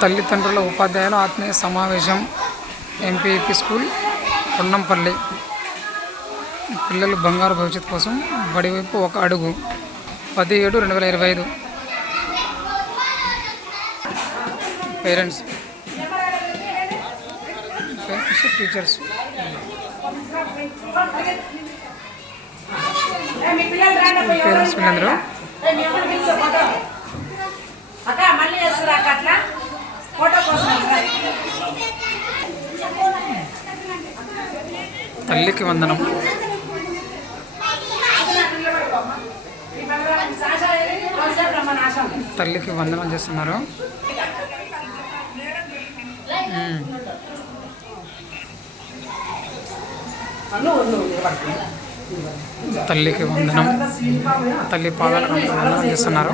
తల్లిదండ్రుల ఉపాధ్యాయుల ఆత్మీయ సమావేశం ఎంపీపీ స్కూల్ కొండంపల్లి. పిల్లలు బంగారు భవిష్యత్తు కోసం బడివైపు ఒక అడుగు. 17/7/2025. Parents, teachers. పేరెంట్స్ వీళ్ళందరూ తల్లికి వందనం. తల్లికి వందనం చేస్తున్నారు. తల్లికి వందనం. తల్లి పాదాలకు వందనం చేస్తున్నారు.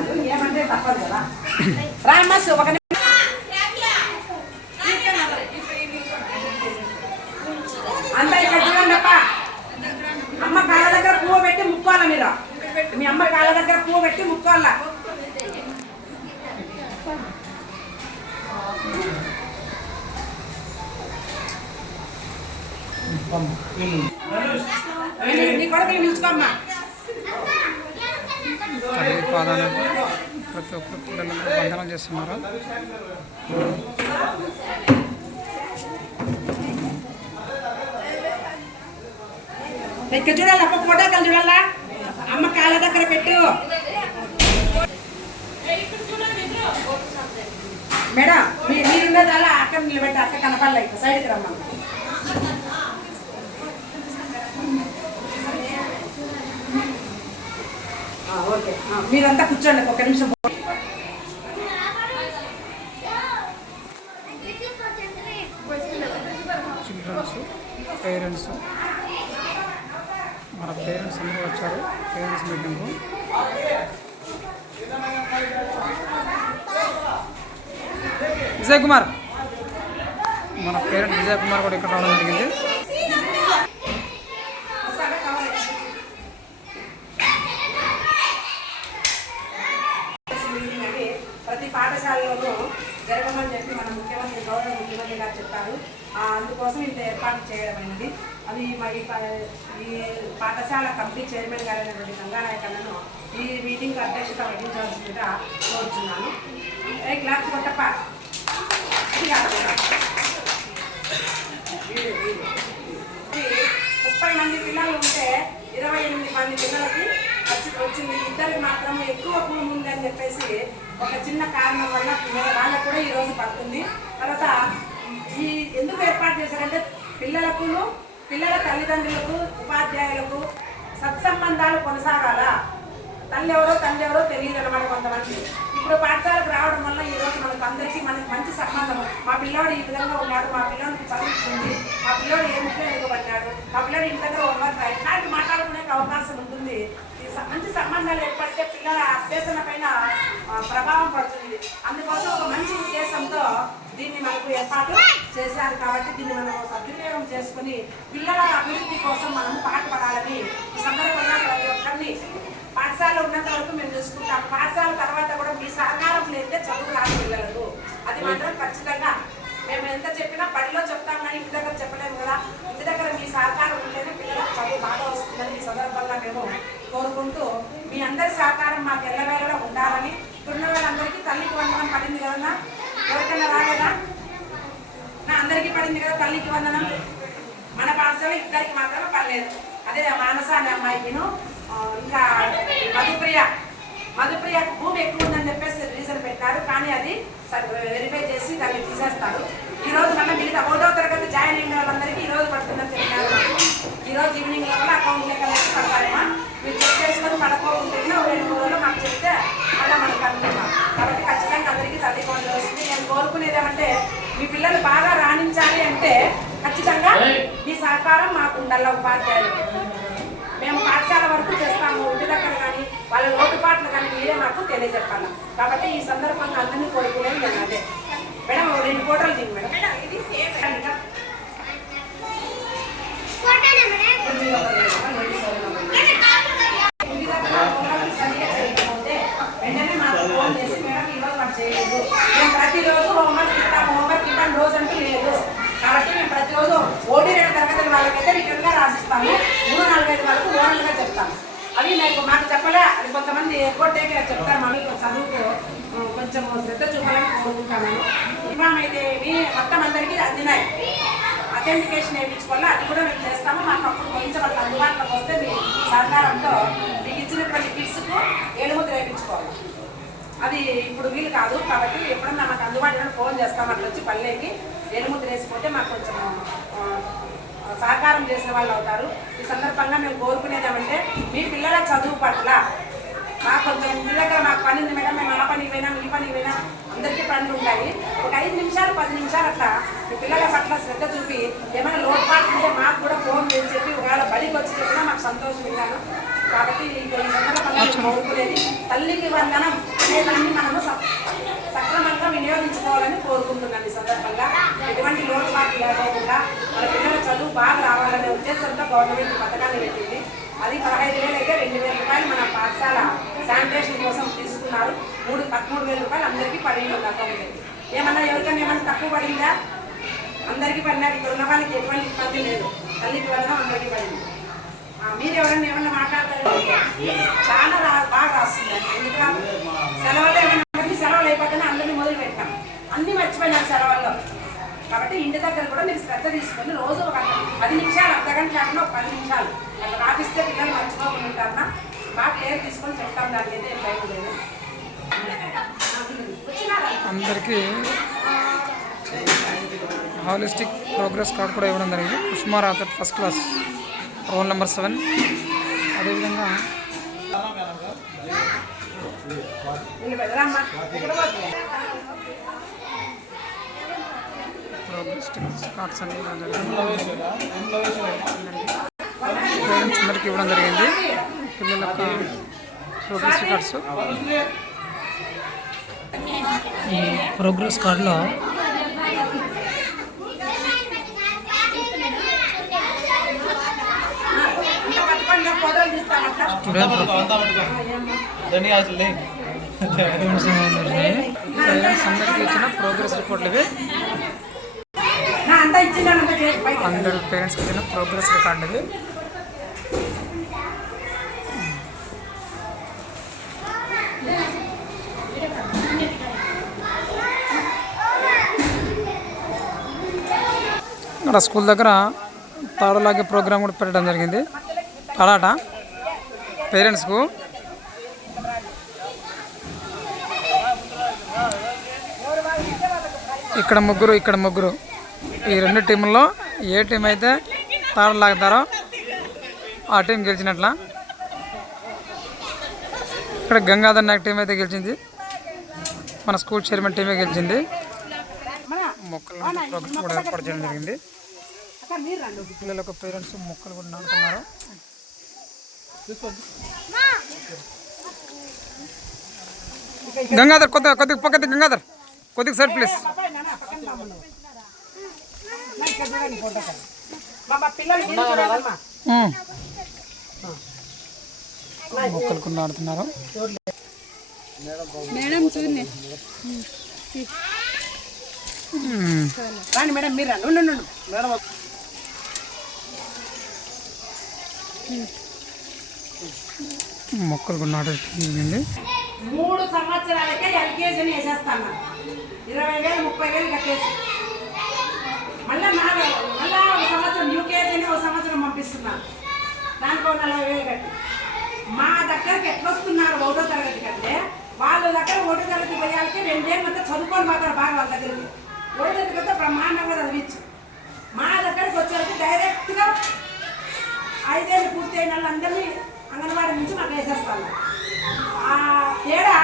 అమ్మ కాళ్ళ దగ్గర పువ్వు పెట్టి ముక్కోవాల. మీరు మీ అమ్మ కాళ్ళ దగ్గర పువ్వు పెట్టి ముక్కోవాల. నీ కొడుకులు నిలుచుకోమ్మా. తల్లి పాదాలకు ప్రతి ఒక్కరు పిల్లలందరూ వందనం చేస్తున్నారు. ఇక్కడ చూడాలి, అప్ప ఫోటో కలిసి చూడాలా. అమ్మ కాళ్ళ దగ్గర పెట్టు. మేడం మీరున్నది అలా అక్కడ నిలబెట్టి అక్క కనపడలే. సైడ్కి రమ్మా. ఓకే, మీరంతా కూర్చోండి ఒక నిమిషం. చిల్డ్రన్స్, పేరెంట్స్, మన పేరెంట్స్ అందరూ వచ్చారు పేరెంట్స్ మీటింగ్కు. విజయ్ కుమార్, మన పేరెంట్ విజయ్ కుమార్ కూడా ఇక్కడ రావడం జరిగింది. ప్రతి పాఠశాలలోనూ జరగమని చెప్పి మన గౌరవ ముఖ్యమంత్రి గారు చెప్పారు. అందుకోసం ఇంత ఏర్పాటు చేయడం అనేది. అది మరి ఈ పాఠశాల కమిటీ చైర్మన్ గారు అయినటువంటి గంగానాయకన్నను ఈ మీటింగ్ అధ్యక్షత వహించవలసిందిగా కోరుతున్నాను. క్లాస్ కొట్టప్ప. 30 మంది పిల్లలు ఉంటే 28 మంది పిల్లలకి వచ్చింది. ఇద్దరికి మాత్రం ఎక్కువ భూమి ఉంది అని చెప్పేసి ఒక చిన్న కారణం వల్ల వాళ్ళకు కూడా ఈరోజు పడుతుంది. తర్వాత ఈ ఎందుకు ఏర్పాటు చేశారంటే పిల్లల తల్లిదండ్రులకు ఉపాధ్యాయులకు సత్సంబంధాలు కొనసాగాల. తల్లి ఎవరో తండ్రి ఎవరో తెలియదు అన్నమాట కొంతమంది. ఇప్పుడు పాఠశాలకు రావడం వల్ల ఈరోజు మనకు మంచి సంబంధం. మా పిల్లోడు ఈ విధంగా ఉన్నాడు, మా పిల్లోడికి చదువుతుంది, మా పిల్లోడు ఏ ముఖ్యం ఎదుగుపడ్డాడు, మా పిల్లోడు ఇంటి దగ్గర ఉన్నారు, ఇట్లాంటి మాట్లాడుకునే అవకాశం ఉంటుంది. మంచి సంబంధాలు ఏర్పడితే పిల్లల అభ్యసన పైన ప్రభావం పడుతుంది. అందుకోసం ఒక మంచి ఉద్దేశంతో దీన్ని మనకు ఏర్పాటు చేశారు. కాబట్టి దీన్ని మనం సద్వినియోగం చేసుకుని పిల్లల అభివృద్ధి కోసం మనం పాటుపడాలని ఈ సందర్భంగా ప్రతి ఒక్కరిని పాఠశాలలో ఉన్నంత వరకు మేము చూసుకుంటాం. పాఠశాల తర్వాత కూడా మీ సహకారం లేదే చదువు రాని పిల్లలకు అది మాత్రం ఖచ్చితంగా మేము ఎంత చెప్పినా బడిలో చెప్తాం కానీ ఇంటి దగ్గర చెప్పలేము కదా. ఇంటి దగ్గర మీ సహకారం ఉంటేనే పిల్లలకు చదువు బాగా వస్తుందని ఈ సందర్భంగా మేము కోరుకుంటూ మీ అందరి సహకారం మాకు ఎల్లవేళలా ఉండాలని. ఇప్పుడున్న వాళ్ళందరికీ తల్లికి వందనం పడింది కదన్నా, ఎవరికైనా రాలేదా? నా అందరికీ పడింది కదా తల్లికి వందనం. మన పాఠశాల ఇద్దరికి మాత్రమే పర్లేదు. అదే మానస అనే అమ్మాయికిను ఇంకా మధుప్రియ భూమి ఎక్కువ ఉందని చెప్పేసి రీజన్ పెట్టారు. కానీ అది వెరిఫై చేసి దాన్ని తీసేస్తారు. ఈరోజు మన మిగతా 1వ తరగతి జాయిన్ అయిన వాళ్ళందరికీ ఈరోజు పడుతుందని చెప్పినారు. ఈరోజు ఈవినింగ్ లోపల అకౌంట్ లెక్క పడతారేమా మీరు చెక్ చేసుకొని పడుకోకుంటే 2 రోజులు మాకు చెప్తే అలా మనకు అనుకుంటాం. కాబట్టి ఖచ్చితంగా అందరికీ తల్లి కొండలు వస్తుంది. నేను కోరుకునేది ఏమంటే మీ పిల్లలు బాగా రాణించాలి అంటే ఖచ్చితంగా మీ సహకారం మాకు ఉండాలి. ఉపాధ్యాయులు మేము పాఠశాల వరకు చేస్తాము, ఇంటి దగ్గర కానీ వాళ్ళ లోటుపాట్లు కానీ మీరే మాకు తెలియజెప్పాలి. కాబట్టి ఈ సందర్భంగా అందరినీ కోరుకునేది నేను అదే. మేడం 2 ఫోటోలు దిగు మేడం. ఇది సేమ్ వెంటనే మాకు కాల్ చేసి మేడం ఈరోజు మాకు చేయలేదు, మేము ప్రతిరోజు హోంవర్క్ ఇస్తాము, హోంవర్క్ ఇవ్వని రోజు అంటూ లేదు. కాబట్టి మేము ప్రతిరోజు 1-2 తరగతుల వాళ్ళకైతే రిటర్న్గా రాసిస్తాము, 3-4 వరకు ఓరల్గా చెప్తాము. అవి మాకు చెప్పలే, అది కొంతమంది ఎగ్గొట్టేకి చెప్తారు. మనకి చదువుకు కొంచెం శ్రద్ధ చూపాలని కోరుకుంటాను. ఇమాం అయితే మొత్తం అందరికీ అందినాయి. అథెంటికేషన్ వేయించుకోవాలి, అది కూడా మేము చేస్తాము. మాకు అప్పుడు కొంచెం వాళ్ళకి అందుబాటులోకి వస్తే మీ సహకారంతో మీకు ఇచ్చినటువంటి కిట్స్కు ఏలుముద్ర వేయించుకోవాలి. అది ఇప్పుడు వీలు కాదు కాబట్టి ఎప్పుడన్నా మాకు అందుబాటులో ఫోన్ చేస్తాం. అట్లా వచ్చి పల్లెకి ఏలుముద్ర వేసిపోతే మాకు కొంచెం సహకారం చేసిన వాళ్ళు అవుతారు. ఈ సందర్భంగా మేము కోరుకునేది ఏమంటే మీ పిల్లల చదువు పట్ల మాకు కొంచెం ఇంటి దగ్గర మాకు పని ఉంది మేడం, మేము ఆ పని పోయినా ఈ పని పోయినా అందరికీ పనులు ఉంటాయి. ఒక 5 నిమిషాలు 10 నిమిషాలు అట్లా మీ పిల్లల పట్ల శ్రద్ధ చూపి ఏమైనా లోటుపాటు ఉంటే మాకు కూడా ఫోన్ చేసి చెప్పి ఒకవేళ బడికి వచ్చి చెప్పినా మాకు సంతోషం ఇస్తాను. కాబట్టి ఈ సందర్భంగా మేము కోరుకునేది తల్లికి వందనం అనేదాన్ని మనము సక్రమంగా వినియోగించుకోవాలని కోరుకుంటున్నాను. ఈ సందర్భంగా ఎటువంటి లోటుపాటు లేకుండా మన పిల్లల చదువు బాగా రావాలనే ఉద్దేశంతో గవర్నమెంట్ పథకాన్ని పెట్టింది. అది 15,000 అయితే 2,000 రూపాయలు మన పాఠశాల శానిటేషన్ కోసం తీసుకున్నారు. 13,000 రూపాయలు అందరికీ పడింది అకౌంట్. ఏమన్నా ఎవరికైనా ఏమన్నా తక్కువ పడిందా? అందరికీ పడినారు. ఇక్కడ ఉన్న వాళ్ళకి ఎటువంటి ఇబ్బంది లేదు. తల్లికి వెళ్ళడం అందరికీ పడింది. మీరు ఎవరైనా ఏమన్నా మాట్లాడతారు? చాలా బాగా రాస్తుంది. ఎందుకంటే సెలవులు ఏమైనా సెలవులు అయిపోతేనే అందరినీ మొదలు పెట్టాం. అన్నీ మర్చిపోయినారు సెలవుల్లో. కాబట్టి ఇంటి దగ్గర కూడా మీరు శ్రద్ధ తీసుకొని రోజు ఒక 10 నిమిషాలు, అర్ధగంట లేకుండా ఒక 10 నిమిషాలు అట్లా రాపిస్తే పిల్లలు మర్చిపోకుండా ఉంటారన్నా బాగా కేర్ తీసుకొని చెప్తాం. దానికి అయితే భయం లేదు. అందరికీ హాలిస్టిక్ ప్రోగ్రెస్ కార్డ్ కూడా ఇవ్వడం జరిగింది. కుష్మా రాథర్ ఫస్ట్ క్లాస్ రోల్ నెంబర్ 7. అదేవిధంగా ప్రోగ్రెస్ కార్డ్స్ అన్ని ఇవ్వడం జరిగింది. పేరెంట్స్ అందరికీ ఇవ్వడం జరిగింది పిల్లలకు ప్రోగ్రెస్ కార్డ్స్. ఈ ప్రోగ్రెస్ కార్డులో పేరెంట్స్ అందరికీ ఇచ్చిన ప్రోగ్రెస్ రిపోర్ట్లు ఇవి. అందరు పేరెంట్స్కి ఇచ్చిన ప్రోగ్రెస్ రికార్డు ఇవి. ఇక్కడ స్కూల్ దగ్గర తాడలాగే ప్రోగ్రామ్ కూడా పెట్టడం జరిగింది. తాడాట పేరెంట్స్కు. ఇక్కడ ముగ్గురు ఈ 2 టీముల్లో ఏ టీం అయితే తాడు లాగుతారో ఆ టీం గెలిచినట్ల. ఇక్కడ గంగాధర్ నాయక్ టీం అయితే గెలిచింది. మన స్కూల్ చైర్మన్ టీమే గెలిచింది. మొక్కలు ప్రోగ్రామ్ కూడా ఏర్పాటు చేయడం జరిగింది. పిల్లలకు పేరెంట్స్ మొక్కలు కూడా నాటుతున్నారు. గంగాధర్ కొద్దిగా పక్కది, గంగాధర్ కొద్దిగా సార్ ప్లీజ్. మొక్కలు కూడా నాటుతున్నారు. మేడం చూడండి మేడం మీరు మేడం మొక్కలు కూడా నాటేసింది. 3 సంవత్సరాలకే ఎల్కేజీని వేసేస్తాను. 20,000 30,000 కట్టేసి మళ్ళీ ఒక సంవత్సరం యూకేజీని ఒక సంవత్సరం పంపిస్తున్నాను. దానికి 40,000 కట్టి మా దగ్గరకి ఎట్లా వస్తున్నారు 1వ తరగతి కంటే వాళ్ళ దగ్గర 1వ తరగతి పోయాలకి 2 ఏళ్ళ అంతా చదువుకొని పోతారు బాగా వాళ్ళ దగ్గరికి. 1వ తరగతి కంటే బ్రహ్మాండంగా చదివించు. మా దగ్గరికి వచ్చేసరికి డైరెక్ట్గా 5 ఏళ్ళు పూర్తయిన వాళ్ళందరినీ అంగన్వాడీ నుంచి మాకు వేసేస్తాను. ఆ తేడా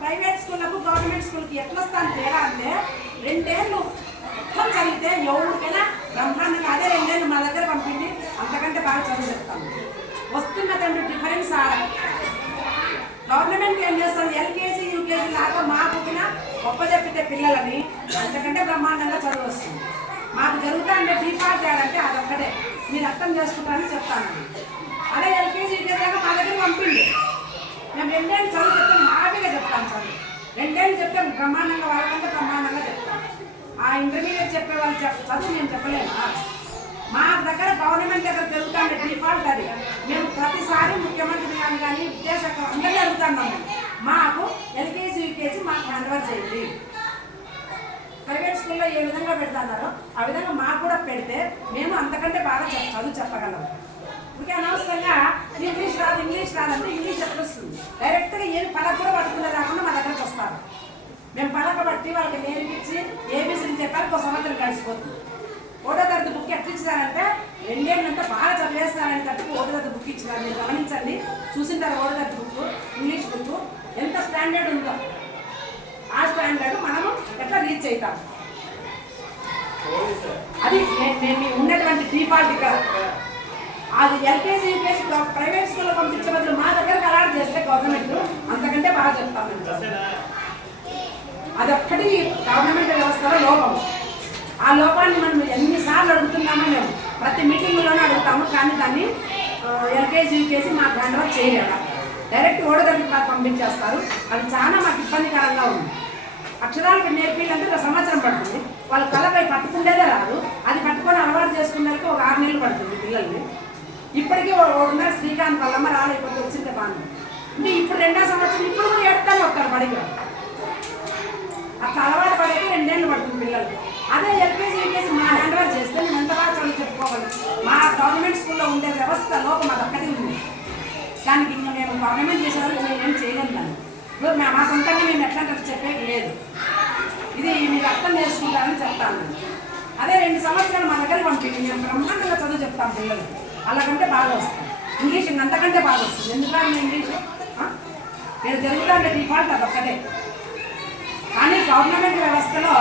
ప్రైవేట్ స్కూళ్ళకు గవర్నమెంట్ స్కూల్కి ఎట్లా వస్తాను తేడా అంటే 2 ఏళ్ళు మొత్తం చదివితే ఎవరికైనా బ్రహ్మాండంగా అదే 2 ఏళ్ళు మా దగ్గర పంపిండి అంతకంటే బాగా చదువు చెప్తాను. వస్తున్నదండి డిఫరెన్స్. గవర్నమెంట్ ఏం చేస్తుంది ఎల్కేజీ యూకేజీ లాగా మాకు గొప్ప చెప్పితే పిల్లలని అంతకంటే బ్రహ్మాండంగా చదువు వస్తుంది. మాకు జరుగుతా అంటే డిఫాల్ట్ చేయాలంటే అదొక్కటే మీరు అర్థం చేసుకుంటారని చెప్తాను. అదే ఎల్కేజీ యూకేజీ దాకా మా దగ్గర పంపిండి మేము 2 ఏళ్ళు చదువు చెప్తాను. హ్యాపీగా చెప్తాను చదువు. అంతకంటే బ్రహ్మాండంగా వాళ్ళకంటే బ్రహ్మాండంగా చెప్తాం. ఆ ఇంటర్మీడియట్ చెప్పే వాళ్ళు చదువు మేము చెప్పలేము. మా దగ్గర గవర్నమెంట్ దగ్గర జరుగుతాండే డిఫాల్ట్ అది. మేము ప్రతిసారి ముఖ్యమంత్రి గారిని కానీ విద్యాశాఖ అందరినీ అడుగుతున్నాము, మాకు ఎల్కేజీ యూకేజీ మాకు హ్యాండ్ ఓవర్ చేయండి. ప్రైవేట్ స్కూల్లో ఏ విధంగా పెడుతున్నారో ఆ విధంగా మాకు కూడా పెడితే మేము అంతకంటే బాగా చదువు చెప్పగలము. ఇంకే అనవసరంగా ఇంగ్లీష్ రాదంటే ఇంగ్లీష్ ఎక్కడ వస్తుంది? డైరెక్ట్గా ఏమి పలక కూడా పట్టుకునే రాకుండా మా దగ్గరకు వస్తారు. మేము పలక బట్టి వాళ్ళకి నేర్పించి ఏబీసీలు చెప్పాలి, ఒక సంవత్సరం గడిచిపోతుంది. ఒకటో తరగతి బుక్ ఎట్లా ఇచ్చినారంటే 2 ఏళ్ళంతా బాగా చదివేస్తారని తట్టుకు ఒకటో తరగతి బుక్ ఇచ్చినారు. మీరు గమనించండి, చూసింటారు ఒకటో తరగతి బుక్, ఇంగ్లీష్ బుక్ ఎంత స్టాండర్డ్ ఉందో. ఆ స్టాండర్డ్ మనము ఎట్లా రీచ్ అవుతాం, అది మేము ఉన్నటువంటి డిఫాల్ట్ ఇక్కడ. అది ఎల్కేజీ యూకేజీ ప్రైవేట్ స్కూల్లో పంపించే బదులు మా దగ్గరకు అలాట్ చేస్తే గవర్నమెంట్ అంతకంటే బాగా చెప్తాం. అదొక్కటి గవర్నమెంట్ వ్యవస్థలో లోపం. ఆ లోపాన్ని మనం ఎన్నిసార్లు అడుగుతున్నామో మేము ప్రతి మీటింగ్లోనే అడుగుతాము, కానీ దాన్ని ఎల్కేజీ యూకేజీ మాకు హ్యాండ్ ఓవర్ చేయలేము. డైరెక్ట్ ఓడదరికి పంపించేస్తారు. అది చాలా మాకు ఇబ్బందికరంగా ఉంది. అక్షరాలు నేర్పించాలంటే ఒక సంవత్సరం పడుతుంది. వాళ్ళ కళ్ళపై పట్టుకుండేదే రాదు. అది పట్టుకొని అలవాటు చేసుకున్నాక ఒక 6 నెలలు పడుతుంది పిల్లల్ని. ఇప్పటికీ ఉన్నారు శ్రీకాంత్ వాళ్ళమ్మ రాలేకపోతే వచ్చిందే బాగుంది. అంటే ఇప్పుడు 2వ సంవత్సరం ఇప్పుడు కూడా ఏడుతానే వస్తారు బడికి. అట్లా అలవాటు పడేది 2 ఏళ్ళు పడుతుంది పిల్లలకి. అదే ఎల్కేజీ యూకేజీ మా హ్యాండ్ ఓవర్ చేస్తే మేము ఎంత బాగా చదువు చెప్పుకోగలం. మా గవర్నమెంట్ స్కూల్లో ఉండే వ్యవస్థ లోపం అదొక్కటి ఉంది. దానికి ఇంకా మేము గవర్నమెంట్ చేసేవాళ్ళు మేము ఏం చేయలేము. దాన్ని ఇప్పుడు మా సొంతంగా మేము ఎట్లా చెప్పేది లేదు. ఇది మీరు అర్థం చేసుకుంటారని చెప్తాను. అదే 2 సంవత్సరాలు మా దగ్గర పంపించి మేము బ్రహ్మాండంగా చదువు చెప్తాం పిల్లలు. అలాగంటే బాగా వస్తుంది. ఇంగ్లీష్ అంతకంటే బాగా వస్తుంది. ఎందుకంటే ఇంగ్లీష్ నేను జరుగుతుంటే డిఫాల్ట్ అదొక్కటే. కానీ గవర్నమెంట్ వ్యవస్థలో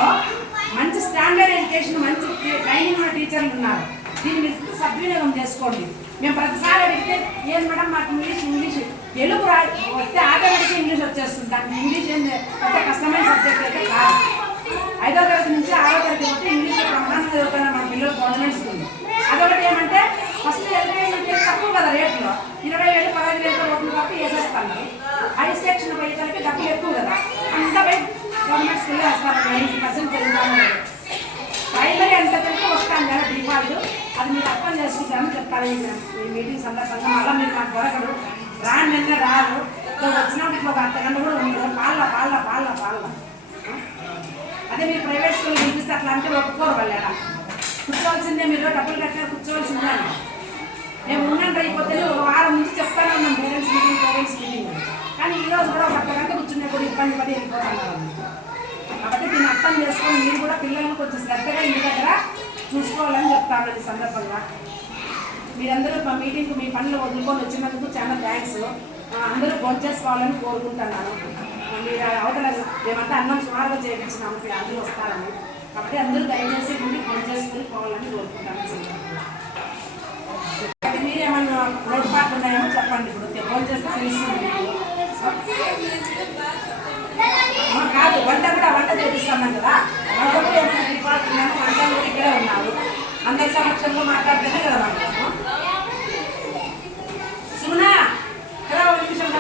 మంచి స్టాండర్డ్ ఎడ్యుకేషన్, మంచి ట్రైనింగ్ ఉన్న టీచర్లు ఉన్నారు. దీన్ని మీరు సద్వినియోగం చేసుకోండి. మేము ప్రతిసారి అడిగితే ఏం మేడం మాకు ఇంగ్లీష్ తెలుగు వస్తే ఆటోమేటిక్గా ఇంగ్లీష్ వచ్చేస్తుంది. దానికి ఇంగ్లీష్ ఏం పెద్ద కష్టమైన సబ్జెక్ట్ అయితే కాదు. 5వ తరగతి నుంచి 6వ తరగతి వస్తే ఇంగ్లీష్లో ప్రమాణంగా చదువుతున్నారు మన పిల్లలు గవర్నమెంట్ స్కూల్. అదొకటి ఏమంటే ఫస్ట్ ఎల్కేజీ తక్కువ కదా రేట్లో, 20,000 15,000 అవుతుంది కాబట్టి వేసేస్తాను. హై సెక్షన్ పోయేసరికి డబ్బులు ఎక్కువ కదా, అంతా పోయి గవర్నమెంట్ స్కూల్లో వేస్తారు. 90% జరుగుతాను. ప్రైమరీ ఎంత తిరిగి వస్తాను కదా డిఫాల్ట్. అది మీరు అర్థం చేసుకుంటారని చెప్తాను ఈ మీటింగ్ సందర్భంగా. మళ్ళీ మీరు నాకు దొరకడు, రాని నిన్న రాదు. వచ్చినప్పుడు ఇట్లా ఒక అర్ధగంట కూడా ఉంటుంది. పాల అదే మీరు ప్రైవేట్ స్కూల్ చూపిస్తే అట్లా అంటే ఒప్పుకోరు వాళ్ళు. ఎలా కూర్చోవలసిందే, మీరు డబ్బులు కట్టినా కూర్చోవలసిందే. మేము ఉన్నాం అయిపోతే ఒక వారం నుంచి చెప్తానే ఉన్నాం పేరెంట్స్ మీటింగ్. కానీ ఈరోజు కూడా ఒక అర్ధగంట కూర్చునే కూడా ఇబ్బంది పడి వెళ్ళిపోతున్నారు. కాబట్టి దీన్ని అర్థం చేసుకొని మీరు కూడా పిల్లలను కొంచెం శ్రద్ధగా ఇంటి దగ్గర చూసుకోవాలని చెప్తాను. ఈ సందర్భంగా మీరందరూ మా మీటింగ్కు మీ పనులు వదులుకొని వచ్చినందుకు చాలా థ్యాంక్స్. అందరూ భోంచేసుకోవాలని కోరుకుంటున్నాను. మీరు అవతల మేమంతా అన్నం సుమారుగా చేయించినాము, మీరు అందరూ వస్తారని. కాబట్టి అందరూ దయచేసి గుడి భోంచేసుకొని పోవాలని కోరుకుంటాను. మీరేమన్నా లోటుపాట్లు ఉన్నాయేమో చెప్పండి. ఇప్పుడు భోంచేస్తే తెలుస్తుంది. కాదు వంట చేపిస్తున్నాం కదా, వంట కూడా ఏమైనా డిఫాల్ట్ ఉన్నాము, వంట కూడా ఇక్కడే ఉన్నారు. అందరి సమక్షంలో మాట్లాడితేనే కదా మనం. సుమనా కదా, 1 నిమిషం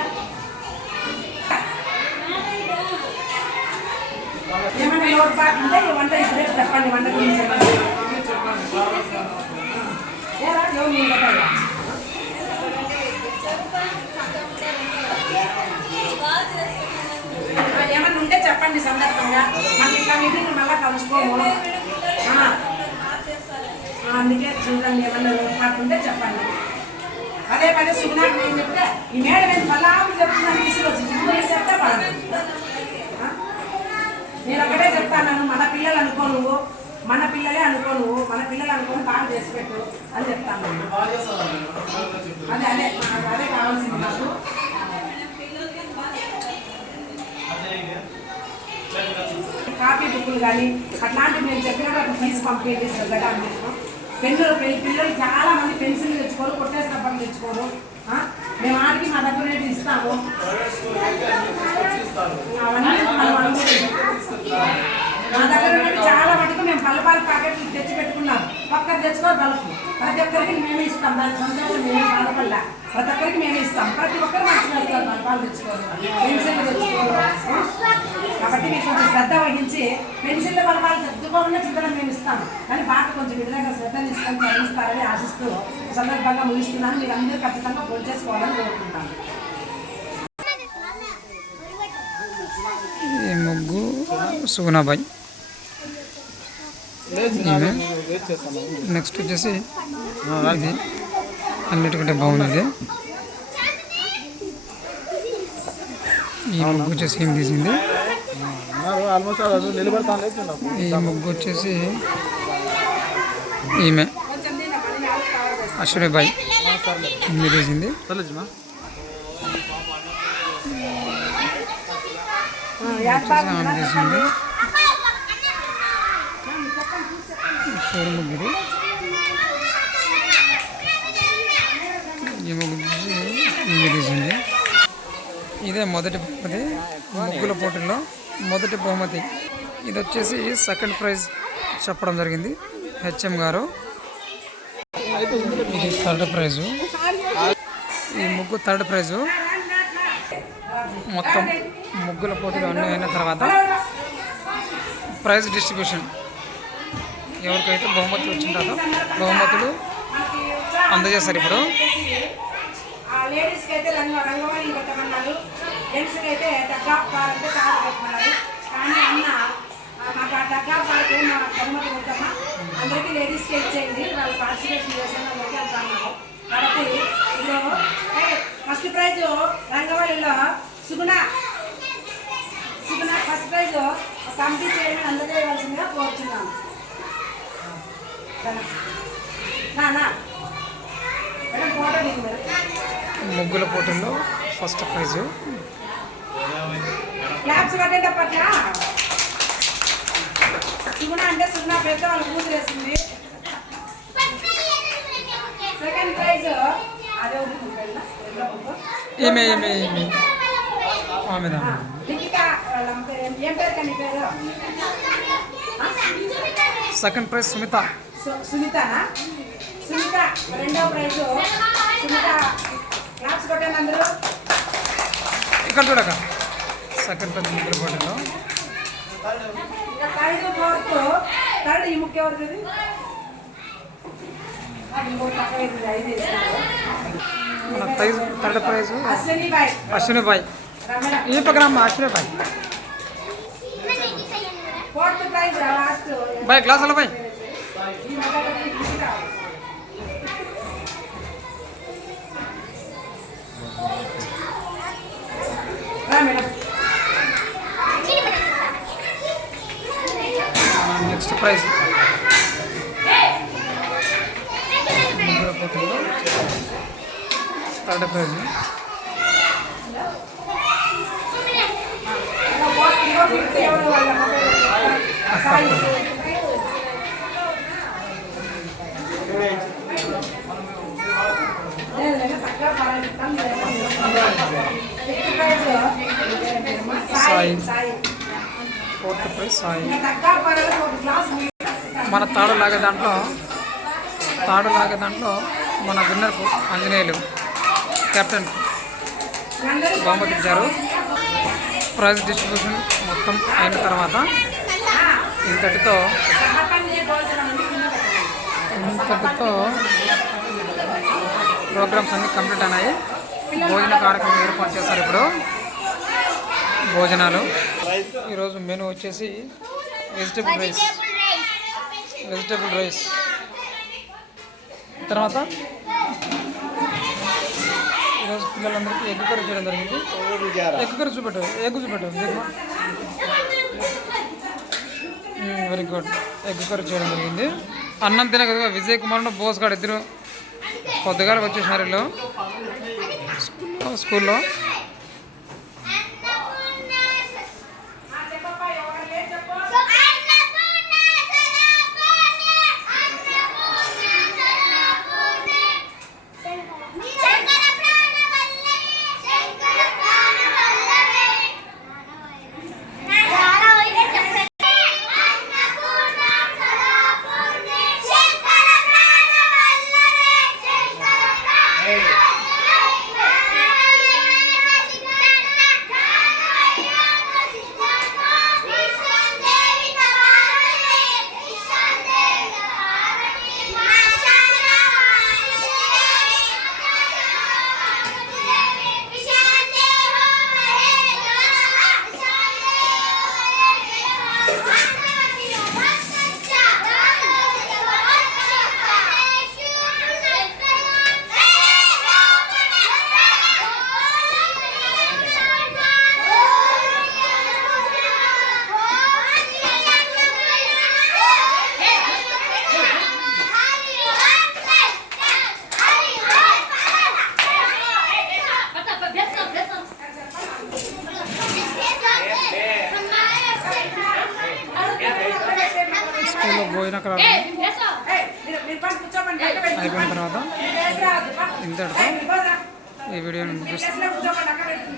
ఏమైనా లోటుపాటు ఉంటే ఈ వంట ఇప్పుడే చెప్పండి. వంట గురించి ఏమన్నా ఉంటే చెప్పండి సందర్భంగా. మనకి ఇట్లా మీటింగ్ మళ్ళీ కలుసుకోము. అందుకే చూడండి, ఏమన్నా లోటుపాటు ఉంటే చెప్పండి. పదే సుగుణాకు నేను చెప్తే ఈ మేడం నేను మళ్ళా చెప్తున్నాను తీసుకొచ్చి చెప్తే బాగుంది. నేను ఒకటే చెప్తాను, మన పిల్లలు అనుకో నువ్వు, మన పిల్లలే అనుకో నువ్వు, మన పిల్లలు అనుకోని బాగా చేసి పెట్టు అని చెప్తాను. అదే కావాల్సింది నాకు. కాపీ బుక్కులు కానీ అట్లాంటివి నేను చెప్పినట్టు అట్లా తీసి పంపించేది శ్రద్ధగా అందిస్తాం. పిల్లలు చాలా మంది పెన్సిల్ తెచ్చుకోరు, కొట్టేసి రబ్బర్లు తెచ్చుకోరు. మేము ఆడికి మా దగ్గర రేటు ఇస్తాము. అవన్నీ మా దగ్గర రేటు చాలా మటుకు మేము పల్లపాల ప్యాకెట్లు తెచ్చి పెట్టుకున్నాం. పక్కన తెచ్చుకోరు బల్బు. ప్రతి ఒక్కరికి మేమే ఇస్తాం. దాని సొంతంగా మేమే బాధపడలే. ప్రతి ఒక్కరికి మేమే ఇస్తాం. ప్రతి ఒక్కరు మంచిగా ఇస్తారు. పల్లపాలు తెచ్చుకోరు, పెన్సిల్ తెచ్చుకోరు. కాబట్టి కాబట్టి మీరు కొంచెం శ్రద్ధ వహించి పెన్సిల్ బలపాలు తగ్గుకోకుండా చిత్రం మేము ఇస్తాము కానీ బాగా కొంచెం విధంగా శ్రద్ధ తీసుకొని చదివిస్తారని ఆశిస్తూ సందర్భంగా ముగిస్తున్నాను. మీరు అందరూ ఖచ్చితంగా ఫోన్ చేసుకోవాలని కోరుకుంటాను. ఈ ముగ్గు సుగుణాబాయ్. నెక్స్ట్ వచ్చేసి ఇది అన్నిటికంటే బాగుంది. ఈ ముగ్గు వచ్చేసి ఏం తీసింది. ఈ ముగ్గు వచ్చేసి ఈమె అశ్వినిబాయ్ ఈమె తీసింది. ఆమె తీసింది. చూడు ముగ్గురు ఈ ముగ్గు ఈమె తీసింది. ఇదే మొదటి బహుమతి ముగ్గుల పోటీల్లో మొదటి బహుమతి. ఇది వచ్చేసి సెకండ్ ప్రైజ్ చెప్పడం జరిగింది హెచ్ఎం గారు. ఇది థర్డ్ ప్రైజు. ఈ ముగ్గు థర్డ్ ప్రైజు. మొత్తం ముగ్గుల పోటీలు అన్నీ అయిన తర్వాత ప్రైజ్ డిస్ట్రిబ్యూషన్ ఎవరికైతే బహుమతులు వచ్చింటారో బహుమతులు అందజేస్తారు. ఇప్పుడు లేడీస్కి అయితే రంగవల్లి పెట్టమన్నారు, జెంట్స్కి అయితే టగ్గాఫ్ కార్ అంటే కారు పెట్టమన్నారు. కానీ అన్న మాకు ఆ టగ్గాఫ్ కార్కి మా బహుమతి ఉందమ్మా, అందరికీ లేడీస్కి ఇచ్చేయండి, వాళ్ళు పార్టిసిపేషన్ చేసిన వాళ్ళకి అంత అన్నారు. కాబట్టి ఇప్పుడు ఫస్ట్ ప్రైజ్ రంగవల్లిలో సుగుణ ఫస్ట్ ప్రైజ్ కమిటీ చైర్మన్ అందజేయవలసిందిగా కోరుచున్నాను. ఫోటో దిగు మేడం. ముగ్గుల పోటీల్లో ఫస్ట్ ప్రైజు. క్లాప్స్ కట్టండి అప్పట్ల. సుగుణ అంటే సుగుణ పెద్ద వాళ్ళ కూతురు వేసింది. సెకండ్ ప్రైజ్ అదే ఏం పేరు కానీ పేరు సెకండ్ ప్రైజ్ సునీత. సునీతనా? సునీత రెండవ ప్రైజ్ సునీత. క్లాప్స్ కొట్టండి అందరూ. ఇక్కడ చూడక సెకండ్ ప్రైజ్ ముగ్గుల పోటీలో. థర్డ్ ఫోర్త్ థర్డ్ ఈ ముఖ్య ఎవరిది? మన ప్రైజ్ థర్డ్ ప్రైజ్ అశ్వినిబాయ్. ఈ పక్కన అశ్వినిబాయ్. ఫోర్త్ ప్రైజ్ లాస్ట్ బాయ్ క్లాస్ అలా బాయ్. నెక్స్ట్ ప్రైజ్ ముగ్గుల పోటీలో third prize Sai. Fourth prize Sai. మన తాడు లాగే దాంట్లో మన విన్నర్కు ఆంజనేయులు కెప్టెన్ బహుమతి ఇచ్చారు. ప్రైజ్ డిస్ట్రిబ్యూషన్ మొత్తం అయిన తర్వాత ఇంతటితో ప్రోగ్రామ్స్ అన్నీ కంప్లీట్ అయినాయి. భోజన కార్యక్రమం ఏర్పాటు చేస్తారు. ఇప్పుడు భోజనాలు. ఈరోజు మెనూ వచ్చేసి వెజిటేబుల్ రైస్. తర్వాత ఈరోజు పిల్లలందరికీ ఎగ్ కర్రీ చేయడం జరిగింది. ఎగ్ కర్రీ చూపెట్టు. Very good. ఎగ్ కర్రీ చేయడం జరిగింది. అన్నం తినక విజయ్ కుమార్ బోస్ గారు ఇద్దరు పొద్దుగాల వచ్చేసినారు వీళ్ళు స్కూల్లో. భోజనకు రావడం మీరు పని కూర్చోమని అక్క పెట్టుకోండి. అయిపోయిన తర్వాత మీరు వేసి రావద్దు, పా. ఇంతటితో మీరు పోదురా. ఈ వీడియోని మీరు ముగిస్తున్నాను. చేసిన కూర్చోమని అక్క పెట్టుకోండి.